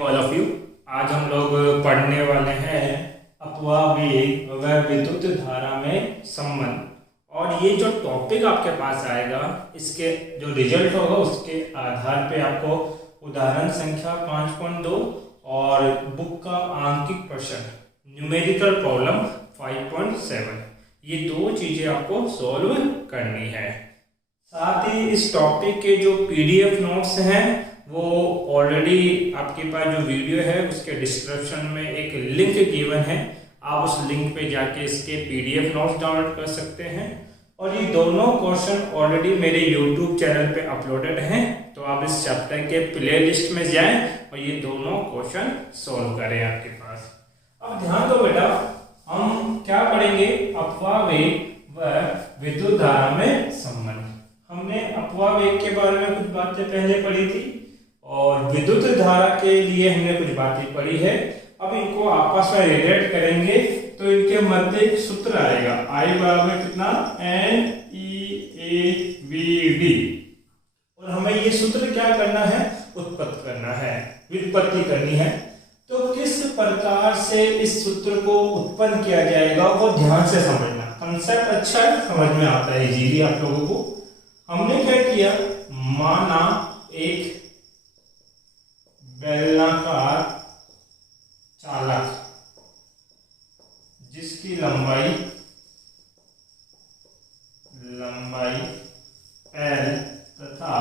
All of you. आज हम लोग पढ़ने वाले हैं अपवाह वेग व विद्युत धारा में संबंध। और ये जो टॉपिक आपके पास आएगा, इसके जो रिजल्ट होगा उसके आधार पे आपको उदाहरण संख्या 5.2 और बुक का आंकिक प्रश्न न्यूमेरिकल प्रॉब्लम 5.7 ये दो चीजें आपको सॉल्व करनी है। साथ ही इस टॉपिक के जो पीडीएफ नोट्स हैं वो ऑलरेडी आपके पास जो वीडियो है उसके डिस्क्रिप्शन में एक लिंक गिवन है, आप उस लिंक पे जाके इसके पीडीएफ नोट्स डाउनलोड कर सकते हैं। और ये दोनों क्वेश्चन ऑलरेडी मेरे यूट्यूब चैनल पे अपलोडेड हैं, तो आप इस चैप्टर के प्लेलिस्ट में जाएं और ये दोनों क्वेश्चन सॉल्व करें आपके पास। अब ध्यान दो बेटा, हम क्या पढ़ेंगे? अपवाह वेग व विद्युत धारा में संबंध। हमने अपवाह वेग के बारे में कुछ बातें पहले पढ़ी थी और विद्युत धारा के लिए हमने कुछ बातें पढ़ी है। अब इनको आपस में रिलेट करेंगे तो इनके मध्य एक सूत्र आएगा, I बराबर कितना NEAVD, और हमें ये सूत्र क्या करना है? उत्पत्ति करना है, व्युत्पत्ति करनी है। तो किस प्रकार से इस सूत्र को उत्पन्न किया जाएगा वो ध्यान से समझना। कंसेप्ट अच्छा है, समझ में आता है इजीली आप लोगों को। हमने क्या किया, माना एक बेलनाकार चालक जिसकी लंबाई L तथा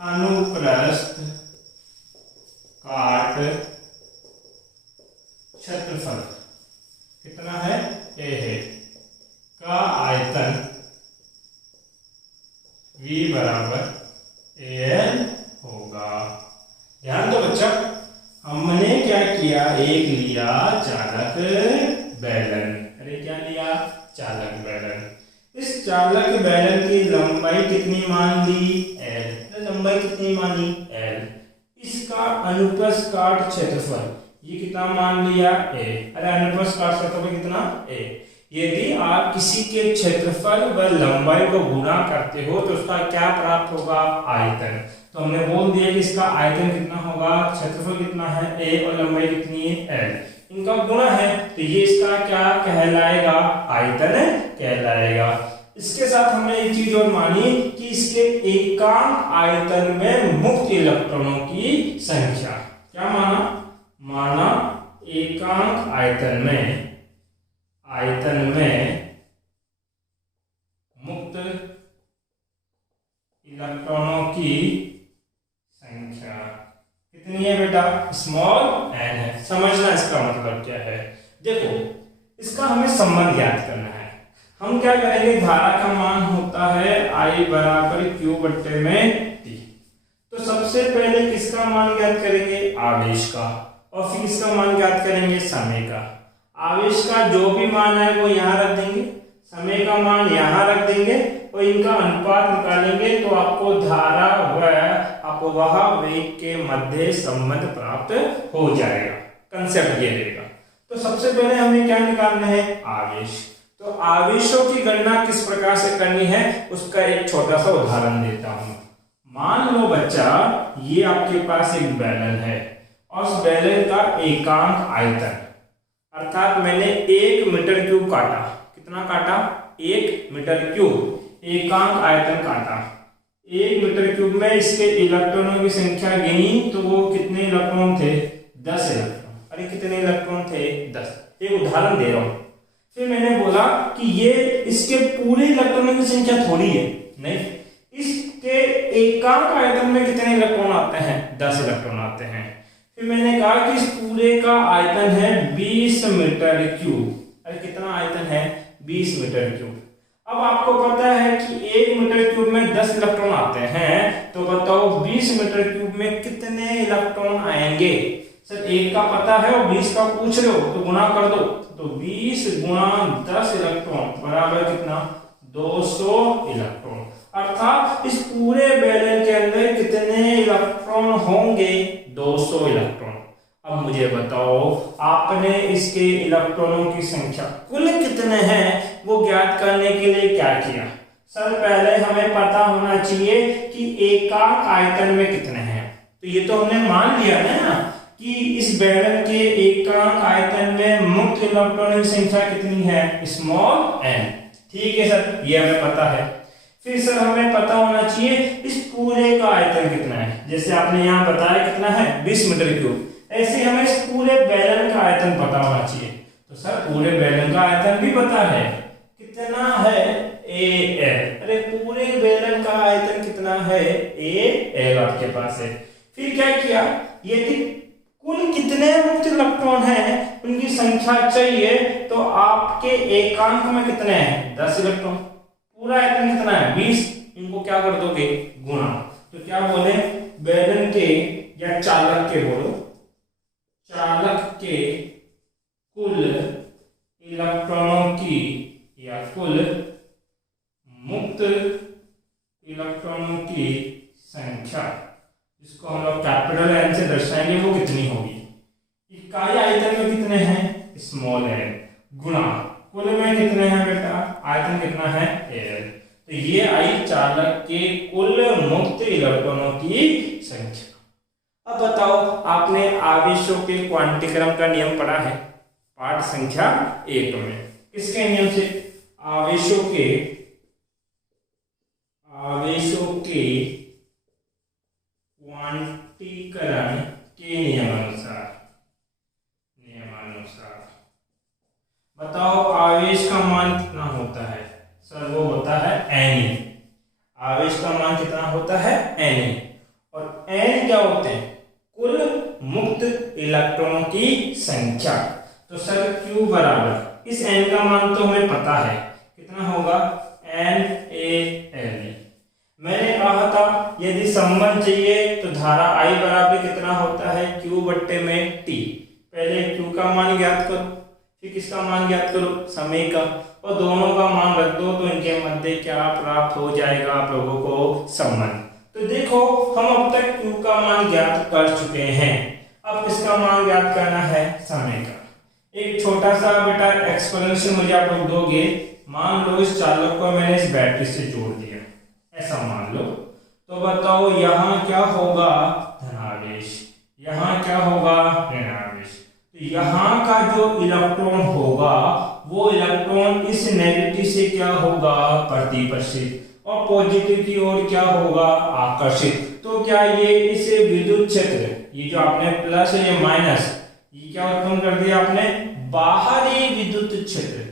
अनुप्रस्थ काट क्षेत्रफल कितना है? A है, का आयतन V बराबर AL होगा। ध्यान दो बच्चा, हमने क्या किया, एक लिया चालक बेलन। अरे क्या लिया? चालक बेलन। इस चालक बेलन की लंबाई कितनी मान ली? L। लंबाई कितनी मानी? L। इसका अनुप्रस्थ काट क्षेत्रफल ये कितना मान लिया? A। अरे अनुप्रस्थ काट क्षेत्रफल कितना? A। यदि आप किसी के क्षेत्रफल व लंबाई को गुणा करते हो तो उसका क्या प्राप्त होगा? आयतन। तो हमने बोल दिया कि इसका आयतन कितना होगा, क्षेत्रफल कितना है A और लंबाई कितनी है L, इनका गुणा है, तो ये इसका क्या कहलाएगा? आयतन कहलाएगा। इसके साथ हमने एक चीज और मानी कि इसके एकांक आयतन में मुक्त इलेक्ट्रॉनों की संख्या। क्या माना? माना एकांक आयतन में मुक्त इलेक्ट्रॉनों की संख्या कितनी है बेटा? स्मॉल n है। समझना इसका मतलब क्या है। देखो, इसका हमें संबंध ज्ञात करना है। हम क्या करेंगे, धारा का मान होता है I बराबर Q बट्टे में T। तो सबसे पहले किसका मान ज्ञात करेंगे? आवेश का। और फिर किसका मान ज्ञात करेंगे? समय का। आवेश का जो भी मान है वो यहाँ रख देंगे, समय का मान यहाँ रख देंगे और इनका अनुपात निकालेंगे तो आपको धारा व अपवाह वेग के मध्य संबंध प्राप्त हो जाएगा। कंसेप्ट ये रहेगा। तो सबसे पहले हमें क्या निकालना है? आवेश। तो आवेशों की गणना किस प्रकार से करनी है उसका एक छोटा सा उदाहरण देता हूं। मान लो बच्चा, ये आपके पास एक बेलन है और उस बेलन का एकांक आयतन, अर्थात मैंने 1 मीटर क्यूब काटा। कितना काटा? 1 मीटर क्यूब एकांक आयतन काटा। 1 मीटर क्यूब में इसके इलेक्ट्रॉनों की संख्या गिनी तो वो कितने इलेक्ट्रॉन थे? 10 इलेक्ट्रॉन। अरे कितने इलेक्ट्रॉन थे? 10। एक उदाहरण दे रहा हूं। फिर मैंने बोला कि ये इसके पूरे इलेक्ट्रॉनों की संख्या थोड़ी है, नहीं, इसके एकांक आयतन में कितने इलेक्ट्रॉन आते हैं? 10 इलेक्ट्रॉन आते हैं। फिर मैंने कहा कि इस पूरे का आयतन है 20 मीटर क्यूब। अरे कितना आयतन है? 20 मीटर क्यूब। अब आपको पता है कि 1 मीटर क्यूब में 10 इलेक्ट्रॉन आते हैं, तो बताओ 20 मीटर क्यूब में कितने इलेक्ट्रॉन आएंगे? सर 1 का पता है और 20 का पूछ रहे हो तो गुणा कर दो। तो 20 गुणा 10 इलेक्ट्रॉन बराबर कितना? 200 इलेक्ट्रॉन। अर्थात इस पूरे बेलन के अंदर कितने इलेक्ट्रॉन होंगे? 200 इलेक्ट्रॉन। अब मुझे बताओ, आपने इसके इलेक्ट्रॉनों की संख्या कुल कितने हैं वो ज्ञात करने के लिए क्या किया? सर पहले हमें पता होना चाहिए कि एकांक आयतन में कितने हैं। तो ये तो हमने मान लिया ना कि इस बेलन के एकांक आयतन में मुक्त इलेक्ट्रॉनों की संख्या कितनी है, स्मॉल एन। ठीक है सर, ये हमें पता है। फिर सर हमें पता होना चाहिए इस पूरे का आयतन कितना है। जैसे आपने यहाँ बताया कितना है 20 मीटर क्यूब, ऐसे हमें इस पूरे बेलन का आयतन पता होना चाहिए। तो सर पूरे बेलन का आयतन भी पता है, कितना है AL। अरे पूरे बेलन का आयतन कितना है AL आपके पास है। फिर क्या किया, यदि कुल कितने मुक्त इलेक्ट्रॉन हैं उनकी संख्या चाहिए तो आपके एकांक में कितने हैं 10 इलेक्ट्रॉन, पूरा आयतन कितना है 20, इनको क्या कर दोगे गुणा। तो क्या बोले, बेलन के या चालक के, बोलो चालक के कुल इलेक्ट्रॉनों की या कुल मुक्त इलेक्ट्रॉनों की संख्या, जिसको हम लोग कैपिटल एन से दर्शाएंगे, वो कितनी होगी। इकाई आयतन में कितने हैं स्मॉल एन, गुणा कुल में कितने हैं बेटा, आयतन कितना है AL। तो ये आई चालक के कुल मुक्त इलेक्ट्रॉनों की संख्या। अब बताओ, आपने आवेशों के क्वांटिक क्रम का नियम पढ़ा है पाठ संख्या 1 में। किसके नियम से, आवेशों के क्वांटीकरण के नियमानुसार। बताओ आवेश का मान कितना होता है सर, वो होता है N। आवेश का मान कितना होता है N, और N क्या होते हैं, कुल मुक्त इलेक्ट्रॉनों की संख्या। तो सर Q बराबर, इस N का मान तो हमें पता है कितना होगा NaLe। मैंने कहा था यदि संबंध चाहिए तो धारा I बराबर कितना होता है Q बट्टे में T। पहले Q का मान ज्ञात करो, फिर किसका मान ज्ञात करो, समय का, और दोनों का मान रख दो तो इनके मध्य क्या प्राप्त हो जाएगा आप लोगों को, संबंध। तो देखो हम अब तक Q का मान ज्ञात कर चुके हैं, अब किसका मान ज्ञात करना है, समय का। एक छोटा सा बेटा एक्सपेरिमेंट मुझे आप लोग दोगे। मान लो इस चालक को मैंने इस बैटरी से जोड़ दिया, ऐसा मान लो, तो बताओ यहाँ क्या होगा, धनावेश, यहाँ क्या होगा, ऋणावेश। तो यहाँ का जो इलेक्ट्रॉन होगा वो इलेक्ट्रॉन इस नेगेटिव से क्या होगा, प्रतिप्रशित, और पॉजिटिव की ओर क्या होगा, आकर्षित। तो क्या ये इस विद्युत क्षेत्र, ये जो आपने प्लस और ये माइनस, ये क्या उत्पन्न कर दिया आपने, बाहरी विद्युत क्षेत्र।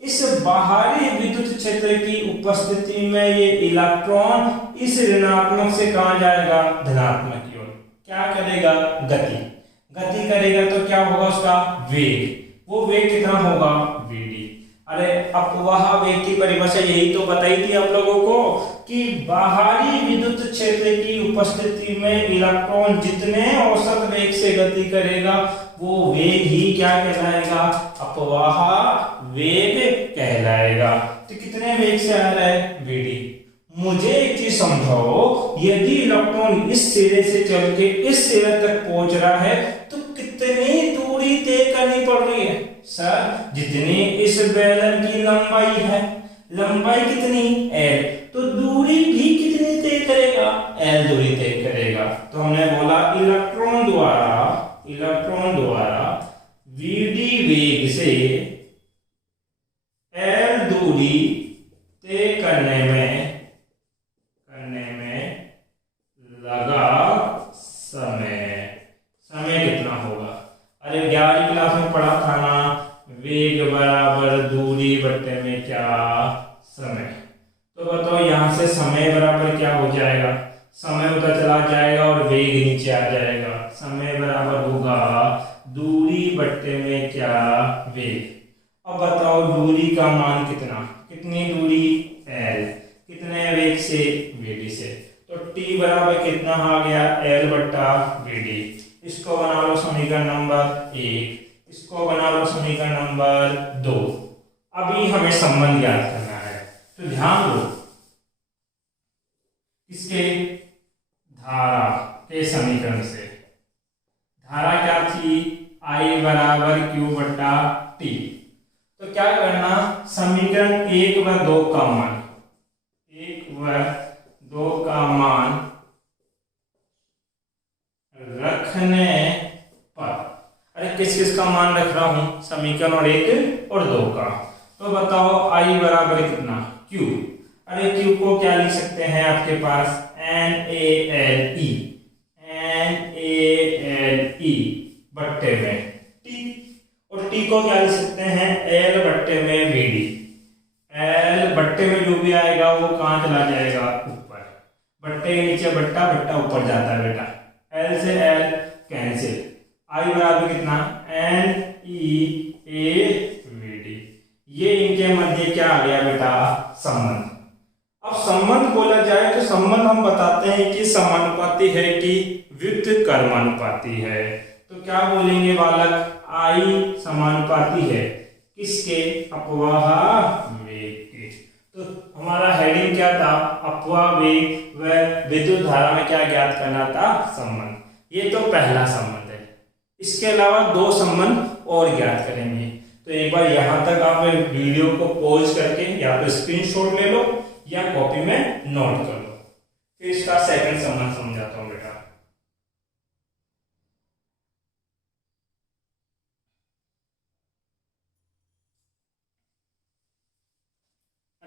इस बाहरी विद्युत क्षेत्र की उपस्थिति में ये इलेक्ट्रॉन इस ऋणात्मक से कहां जाएगा, धनात्मक की ओर। क्या करेगा, गति करेगा। तो क्या होगा उसका वेग, वो वेग कितना होगा, Vd। अरे अपवाह वेग की परिभाषा यही तो बताई थी आप लोगों को कि बाहरी विद्युत क्षेत्र की उपस्थिति में इलेक्ट्रॉन जितने औसत वेग से गति करेगा वो वेग ही क्या कहलाएगा, अपवाह वेग कहलाएगा। तो कितने वेग से आ रहा है, Vd। मुझे एक चीज समझाओ, यदि इलेक्ट्रॉन इस सिरे से चल के इस सिरे तक पहुंच रहा है तो कितनी दूरी तय करनी पड़ रही है, सर जितनी इस बेलन की लंबाई है, लंबाई कितनी L, तो दूरी भी कितनी तय करेगा, L दूरी तय करेगा। तो हमने बोला इलेक्ट्रॉन द्वारा Vd वेग से L दूरी तय करने में लगा समय कितना होगा। अरे 11वीं क्लास में पढ़ा था ना, वेग बराबर दूरी बट्टे में क्या, समय। तो बताओ यहाँ से समय बराबर क्या हो जाएगा, समय उधर चला जाएगा और वेग नीचे आ जाएगा। समय बराबर होगा दूरी बट्टे में क्या, वेग। अब बताओ दूरी का मान कितना, कितनी दूरी L, कितने वेग से, Vd से। तो T बराबर कितना आ गया, L बट्टा Vd। इसको बना लो समीकरण नंबर 1, इसको बना लो समीकरण नंबर 2। अभी हमें संबंध ज्ञात करना है, तो ध्यान दो इसके धारा के समीकरण से। धारा क्या थी, I बराबर Q बट्टा T। तो क्या करना, समीकरण 1 व 2 का मान, 1 व 2 का मान रखने पर, अरे किस किस का मान रख रहा हूं, समीकरण और 1 और 2 का। तो बताओ I बराबर कितना Q। अरे Q को क्या लिख सकते हैं आपके पास, NaLe, NaLe बट्टे में T, और T को क्या लिख सकते हैं, L बट्टे में Vd। L बट्टे में जो भी आएगा वो कहाँ चला जाएगा, ऊपर, बट्टे के नीचे बट्टा, बट्टा ऊपर जाता है बेटा, L से L कैंसिल। I बराबर कितना, NeAVd। ये इनके मध्य क्या आ गया बेटा, संबंध। अब संबंध बोला जाए तो संबंध हम बताते हैं कि समानुपाती है कि व्युत्क्रम कर्मानुपाती है। तो क्या बोलेंगे बालक, I समानुपाती है किसके, अपवाह वेग के। तो हमारा हेडिंग क्या था, अपवाह वेग व विद्युत धारा में क्या ज्ञात करना था, संबंध। ये तो पहला संबंध है। इसके अलावा 2 संबंध और ज्ञात करेंगे। तो एक बार यहां तक आप वीडियो को पॉज करके या तो स्क्रीनशॉट ले लो या कॉपी में नोट कर लो, फिर इसका सेकंड संबंध समझाता हूं बेटा।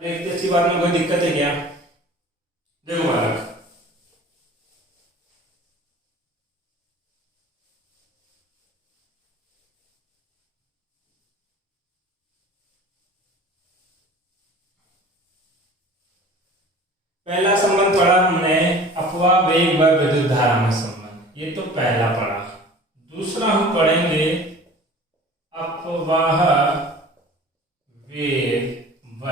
अरे इतनी अच्छी बात में कोई दिक्कत है क्या, देखो बालक, पहला संबंध पढ़ा हमने अपवाह वेग व विद्युत धारा में संबंध, ये तो पहला पढ़ा। दूसरा हम पढ़ेंगे अपवाह वेग व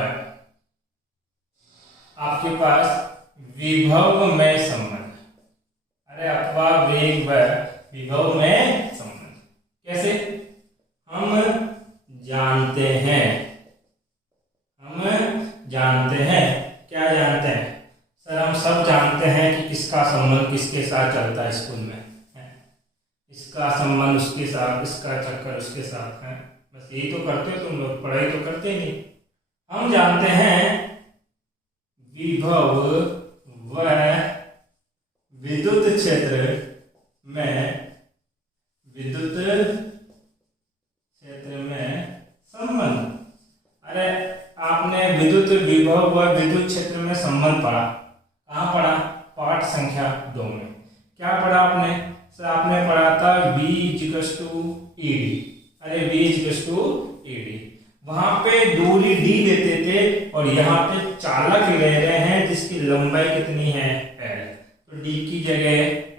आपके पास विभव में संबंध। अरे अपवाह वेग व विभव में संबंध कैसे, हम जानते हैं, क्या जानते हैं सर, हम सब जानते हैं कि किसका संबंध किसके साथ चलता है स्कूल में, इसका संबंध उसके साथ, इसका चक्कर उसके साथ है, बस यही तो करते हो तुम लोग, पढ़ाई तो करते नहीं। हम जानते हैं विभव व विद्युत क्षेत्र में संबंध। अरे आपने विद्युत विभव व विद्युत क्षेत्र में संबंध पढ़ा, कहाँ पढ़ा, पाठ संख्या 2 में। क्या पढ़ा आपने सर, आपने पढ़ा था V = ED। अरे V = ED, वहां पे दूरी d लेते थे और यहाँ पे चालक ले रहे हैं जिसकी लंबाई कितनी है, L, तो d की जगह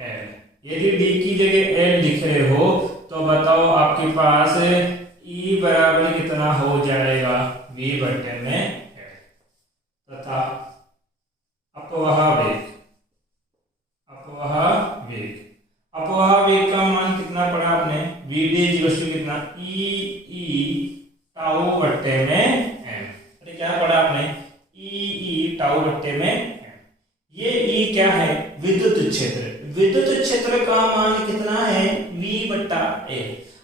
L। यदि d की जगह L लिख रहे हो तो बताओ आपके पास E बराबर कितना हो जाएगा, V बटे में L। तथा अपवाह वेग का मान कितना पढ़ा आपने, Vd = कितना, E टाउ बट्टे में m। अरे क्या पढ़ा आपने, E टाउ बट्टे में m। ये E क्या है, विद्युत क्षेत्र का मान कितना है, V बट्टा A।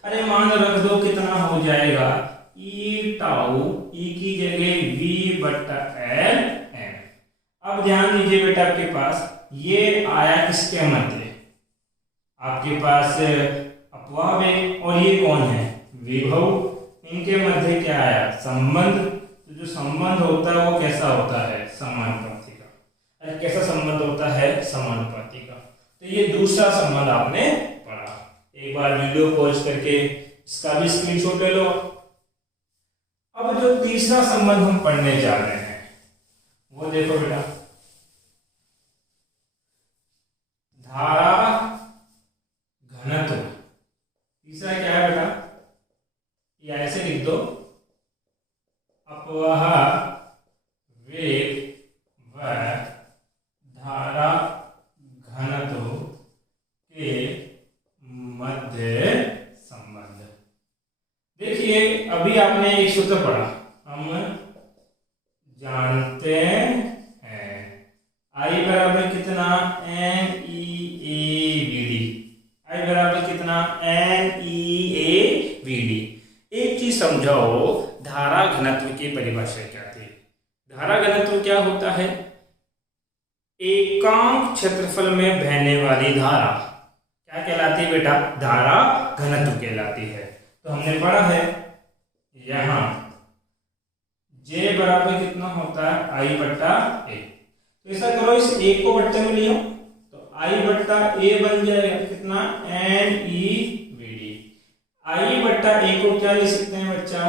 अरे मान रख दो कितना हो जाएगा, E टाउ, E की जगह V बट्टा L m। अब ध्यान दीजिए बेटा, आपके पास ये आया किसके मध्य, आपके पास अपवाह वेग और ये कौन है, विभव, इनके मध्य क्या आया, संबंध। तो जो संबंध होता है वो कैसा होता है, समानुपाती का। अरे कैसा संबंध होता है, समानुपाती का। तो ये दूसरा संबंध आपने पढ़ा। एक बार वीडियो पॉज करके इसका भी स्क्रीनशॉट ले लो। अब जो तीसरा संबंध हम पढ़ने जा रहे हैं वो देखो बेटा, धारा घनत्व। तीसरा क्या है बेटा, या ऐसे लिख दो, अपवाह वेग व धारा घनत्व के मध्य संबंध। देखिए अभी आपने एक सूत्र पढ़ा, हम जानते हैं I बराबर कितना, NeAVd। I बराबर कितना, NeAVd। एक चीज समझाओ, धारा घनत्व की परिभाषा क्या थी। धारा घनत्व क्या होता है, एकांक क्षेत्रफल में बहने वाली धारा। क्या कहलाती है बेटा? धारा घनत्व कहलाती है। तो हमने पढ़ा है यहाँ J बराबर कितना होता है? I बट्टा A। तो ऐसा करो, इस एक को बट्टे में लियो तो I बट्टा A बन जाएगा कितना? NEVD। I बट्टा A को क्या लिख सकते हैं बच्चा?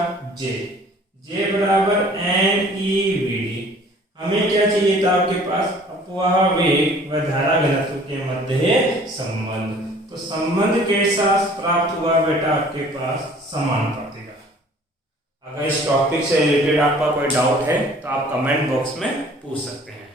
J बराबर NEVD। हमें क्या चाहिए था आपके पास? अपवाह वेग व धारा घनत्व के मध्य संबंध। तो संबंध कैसा प्राप्त हुआ बेटा आपके पास? समानुपाती का। अगर इस टॉपिक से रिलेटेड आपका कोई डाउट है तो आप कमेंट बॉक्स में पूछ सकते हैं।